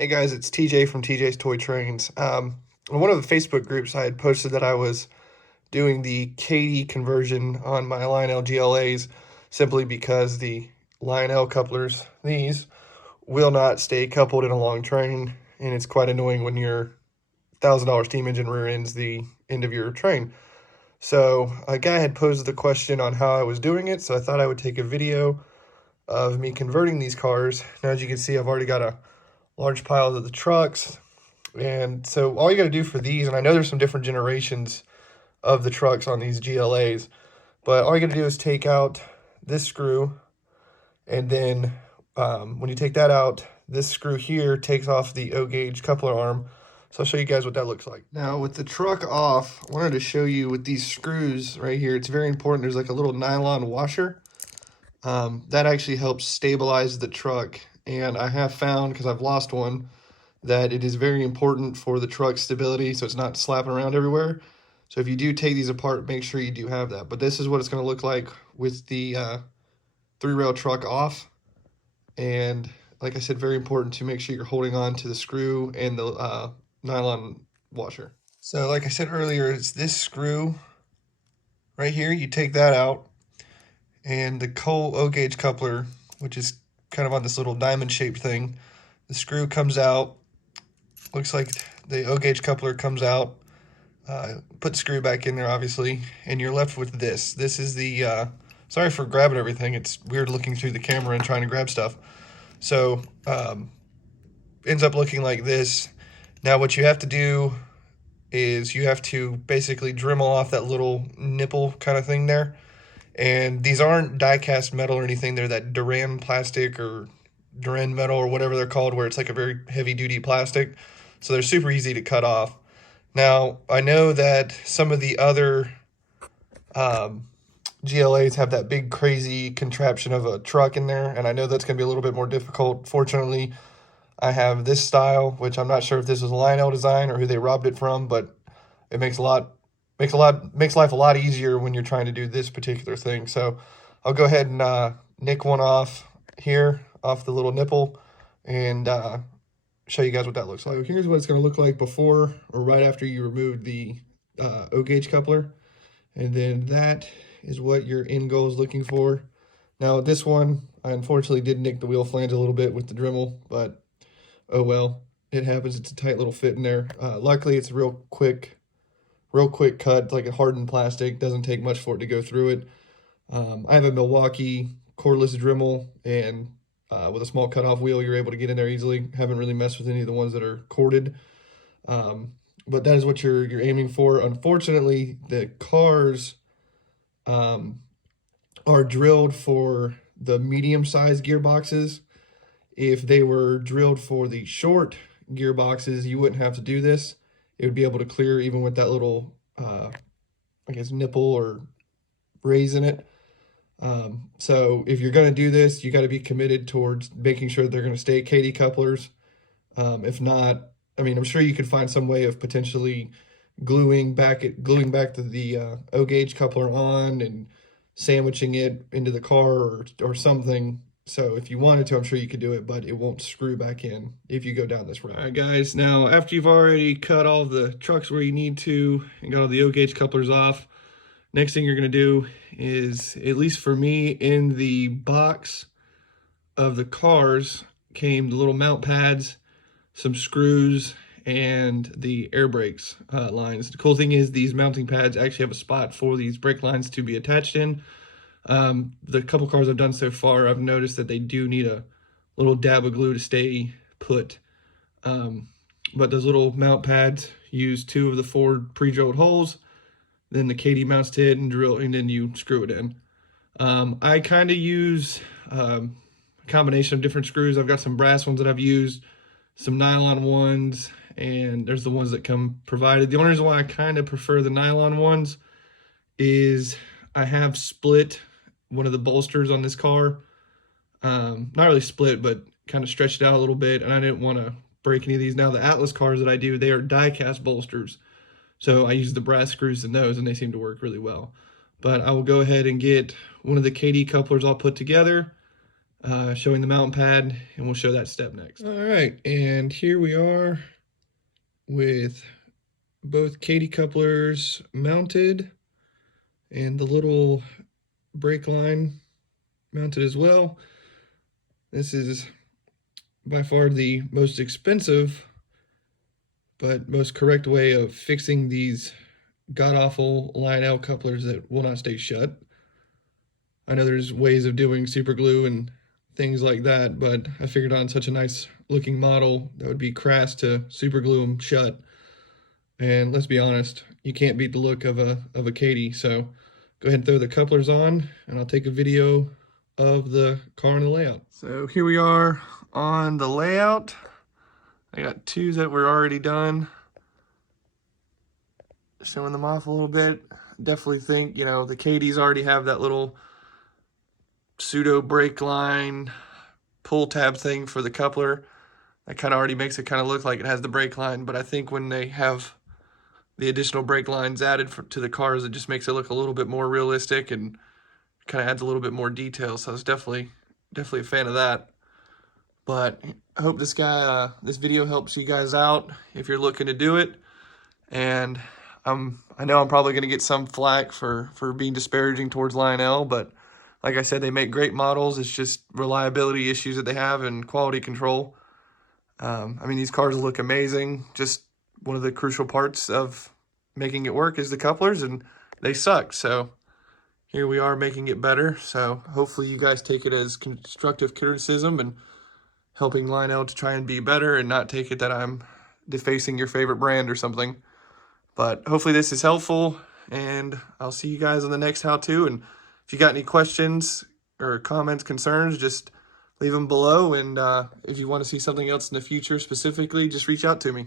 Hey guys, it's TJ from TJ's Toy Trains. In one of the Facebook groups, I had posted that I was doing the Kadee conversion on my Lionel GLAs simply because the Lionel couplers, these, will not stay coupled in a long train, and it's quite annoying when your $1,000 steam engine rear ends the end of your train. So a guy had posed the question on how I was doing it, so I thought I would take a video of me converting these cars. Now, as you can see, I've already got a large pile of the trucks. And so all you got to do for these, and I know there's some different generations of the trucks on these GLAs, but all you got to do is take out this screw, and then when you take that out, this screw here takes off the O-gauge coupler arm. So I'll show you guys what that looks like. Now with the truck off, I wanted to show you with these screws right here, it's very important. There's like a little nylon washer. That actually helps stabilize the truck. And I have found, because I've lost one, that it is very important for the truck's stability so it's not slapping around everywhere. So if you do take these apart, make sure you do have that. But this is what it's going to look like with the three-rail truck off. And like I said, very important to make sure you're holding on to the screw and the nylon washer. So like I said earlier, it's this screw right here. You take that out, and the coal O-gauge coupler, which is kind of on this little diamond-shaped thing, the screw comes out. Looks like the O-gauge coupler comes out. Put the screw back in there, obviously, and you're left with this. This is the, sorry for grabbing everything. It's weird looking through the camera and trying to grab stuff. So, ends up looking like this. Now, what you have to do is you have to basically Dremel off that little nipple kind of thing there. And these aren't die-cast metal or anything. They're that Duran plastic or Duran metal or whatever they're called, where it's like a very heavy-duty plastic. So they're super easy to cut off. Now, I know that some of the other GLAs have that big, crazy contraption of a truck in there, and I know that's going to be a little bit more difficult. Fortunately, I have this style, which I'm not sure if this was a Lionel design or who they robbed it from, but it makes life a lot easier when you're trying to do this particular thing. So I'll go ahead and nick one off here, off the little nipple, and show you guys what that looks like. So here's what it's going to look like before or right after you remove the O-gauge coupler. And then that is what your end goal is looking for. Now this one, I unfortunately did nick the wheel flange a little bit with the Dremel, but oh well, it happens. It's a tight little fit in there. Luckily, it's real quick cut. It's like a hardened plastic. Doesn't take much for it to go through it. I have a Milwaukee cordless Dremel, and with a small cutoff wheel, you're able to get in there easily. Haven't really messed with any of the ones that are corded. But that is what you're aiming for. Unfortunately, the cars are drilled for the medium-sized gearboxes. If they were drilled for the short gearboxes, you wouldn't have to do this. It would be able to clear even with that little, I guess, nipple or raise in it. So if you're going to do this, you got to be committed towards making sure they're going to stay Kadee couplers. If not, I mean, I'm sure you could find some way of potentially gluing back to the O-gauge coupler on and sandwiching it into the car or something. So if you wanted to, I'm sure you could do it, but it won't screw back in if you go down this road. All right, guys, now after you've already cut all the trucks where you need to and got all the O-gauge couplers off, next thing you're going to do is, at least for me, in the box of the cars came the little mount pads, some screws, and the air brakes lines. The cool thing is these mounting pads actually have a spot for these brake lines to be attached in. The couple cars I've done so far, I've noticed that they do need a little dab of glue to stay put. But those little mount pads use 2 of the 4 pre-drilled holes. Then the Kadee mounts to it and then you screw it in. I kind of use a combination of different screws. I've got some brass ones that I've used, some nylon ones, and there's the ones that come provided. The only reason why I kind of prefer the nylon ones is I have split one of the bolsters on this car. Not really split, but kind of stretched out a little bit, and I didn't want to break any of these. Now the Atlas cars that I do, they are die-cast bolsters. So I use the brass screws in those, and they seem to work really well. But I will go ahead and get one of the Kadee couplers all put together. showing the mount pad, and we'll show that step next. All right, and here we are with both Kadee couplers mounted and the little brake line mounted as well. This is by far the most expensive but most correct way of fixing these god-awful Lionel couplers that will not stay shut. I know there's ways of doing super glue and things like that, but I figured on such a nice looking model that would be crass to super glue them shut. And let's be honest, you can't beat the look of a Kadee. So go ahead and throw the couplers on, and I'll take a video of the car and the layout. So here we are on the layout. I got two that were already done. Showing them off a little bit. Definitely think, you know, the Kadees already have that little pseudo brake line pull tab thing for the coupler. That kind of already makes it kind of look like it has the brake line, but I think when they have the additional brake lines added to the cars, it just makes it look a little bit more realistic and kind of adds a little bit more detail. So I was definitely a fan of that. But I hope this video helps you guys out if you're looking to do it. And I know I'm probably going to get some flack for being disparaging towards Lionel, but like I said, they make great models. It's just reliability issues that they have and quality control. I mean, these cars look amazing. Just one of the crucial parts of making it work is the couplers, and they suck. So here we are making it better. So hopefully you guys take it as constructive criticism and helping Lionel to try and be better, and not take it that I'm defacing your favorite brand or something. But hopefully this is helpful, and I'll see you guys on the next how-to. And if you got any questions or comments, concerns, just leave them below. And if you want to see something else in the future specifically, just reach out to me.